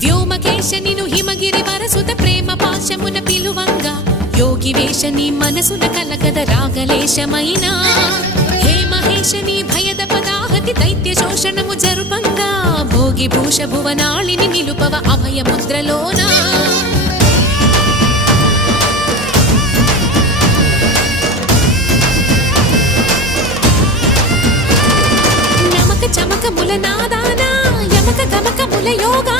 వ్యోమకేశ నిను హిమగిరి వరసుత ప్రేమ పాశమున పిలువంగా యోగి వేష నీ మనసున కలకద రాగలేశమైనా హే మహేశ నీ భయద పదాహతి దైత్య శోషణము జరుపంగా భోగి భూష భువనాళిని నిలుపవ అభయ ముద్రలోనా నమక చమక ముల నాదానా యమక గమక ముల యోగా